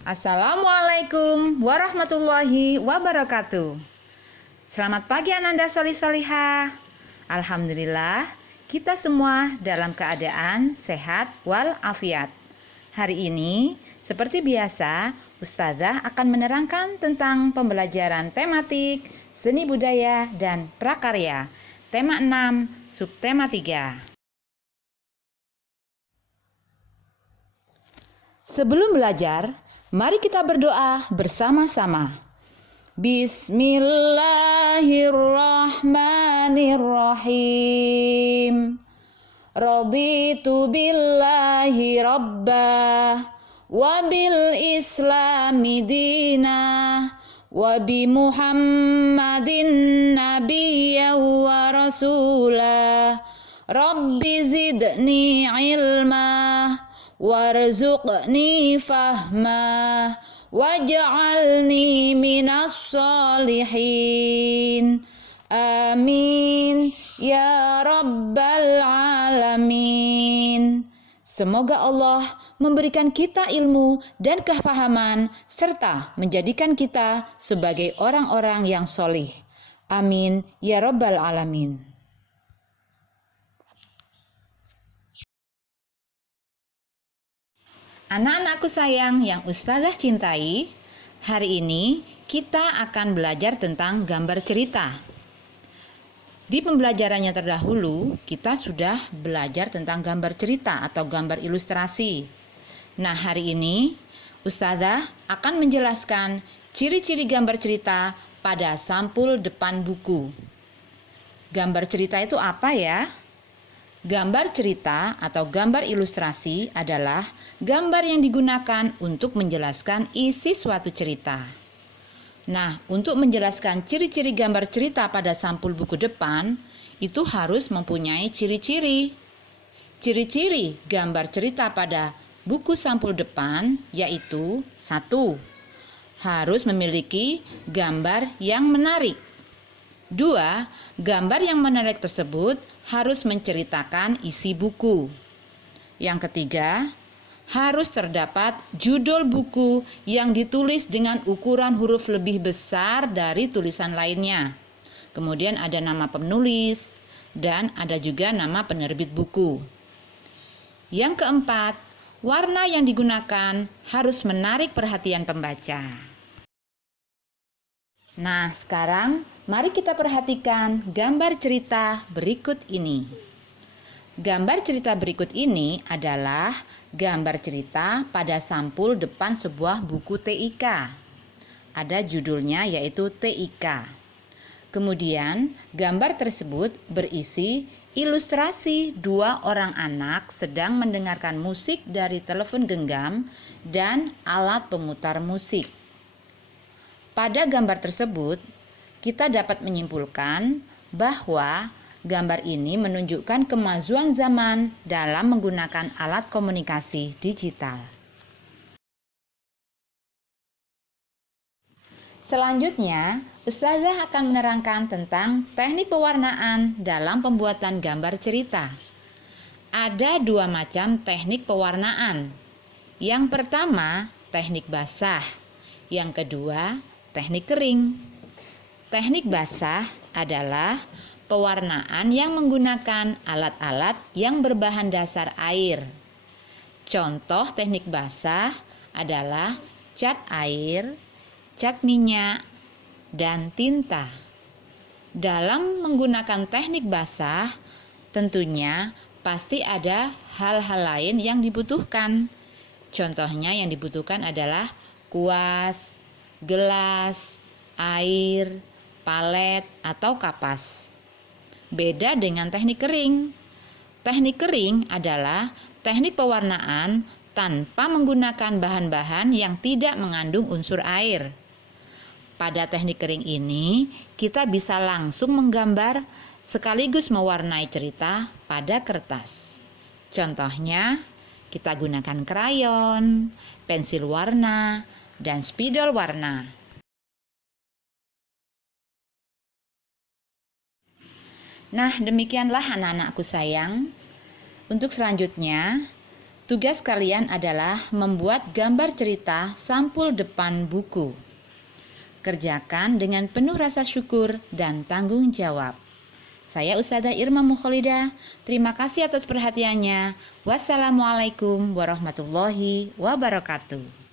Assalamualaikum warahmatullahi wabarakatuh. Selamat pagi Ananda Soli Solihah. Alhamdulillah kita semua dalam keadaan sehat walafiat. Hari ini seperti biasa Ustazah akan menerangkan tentang pembelajaran tematik seni budaya dan prakarya. Tema 6, subtema 3. Sebelum belajar, mari kita berdoa bersama-sama. Bismillahirrahmanirrahim. Raditu billahi rabbah wa bil islami dinah wa bi Muhammadin nabiyyan wa rasulah. Rabbi zidni ilmah warzuqni fahmah waj'alni minas solihin. Amin ya rabbal alamin. Semoga Allah memberikan kita ilmu dan kefahaman serta menjadikan kita sebagai orang-orang yang solih. Amin ya rabbal alamin. Anak-anakku sayang yang Ustazah cintai, hari ini kita akan belajar tentang gambar cerita. Di pembelajarannya terdahulu, kita sudah belajar tentang gambar cerita atau gambar ilustrasi. Nah, hari ini Ustazah akan menjelaskan ciri-ciri gambar cerita pada sampul depan buku. Gambar cerita itu apa ya? Gambar cerita atau gambar ilustrasi adalah gambar yang digunakan untuk menjelaskan isi suatu cerita. Nah, untuk menjelaskan ciri-ciri gambar cerita pada sampul buku depan, itu harus mempunyai ciri-ciri. Ciri-ciri gambar cerita pada buku sampul depan yaitu 1. Harus memiliki gambar yang menarik. 2. Gambar yang menarik tersebut harus menceritakan isi buku. Yang ketiga, harus terdapat judul buku yang ditulis dengan ukuran huruf lebih besar dari tulisan lainnya. Kemudian ada nama penulis dan ada juga nama penerbit buku. Yang keempat, warna yang digunakan harus menarik perhatian pembaca. Nah, sekarang mari kita perhatikan gambar cerita berikut ini. Gambar cerita berikut ini adalah gambar cerita pada sampul depan sebuah buku TIK. Ada judulnya yaitu TIK. Kemudian, gambar tersebut berisi ilustrasi 2 orang anak sedang mendengarkan musik dari telepon genggam dan alat pemutar musik. Pada gambar tersebut, kita dapat menyimpulkan bahwa gambar ini menunjukkan kemajuan zaman dalam menggunakan alat komunikasi digital. Selanjutnya, Ustazah akan menerangkan tentang teknik pewarnaan dalam pembuatan gambar cerita. Ada 2 macam teknik pewarnaan. Yang pertama, teknik basah. Yang kedua, teknik kering. Teknik basah adalah pewarnaan yang menggunakan alat-alat yang berbahan dasar air. Contoh teknik basah adalah cat air, cat minyak, dan tinta. Dalam menggunakan teknik basah, tentunya pasti ada hal-hal lain yang dibutuhkan. Contohnya yang dibutuhkan adalah kuas, gelas, air, palet, atau kapas. Beda dengan teknik kering. Teknik kering adalah teknik pewarnaan tanpa menggunakan bahan-bahan yang tidak mengandung unsur air. Pada teknik kering ini, kita bisa langsung menggambar sekaligus mewarnai cerita pada kertas. Contohnya, kita gunakan krayon, pensil warna, dan spidol warna. Nah, demikianlah anak-anakku sayang. Untuk selanjutnya, Tugas kalian adalah membuat gambar cerita sampul depan buku. Kerjakan dengan penuh rasa syukur dan tanggung jawab. Saya Ustazah Irma Mukholidah. Terima kasih atas perhatiannya. Wassalamualaikum warahmatullahi wabarakatuh.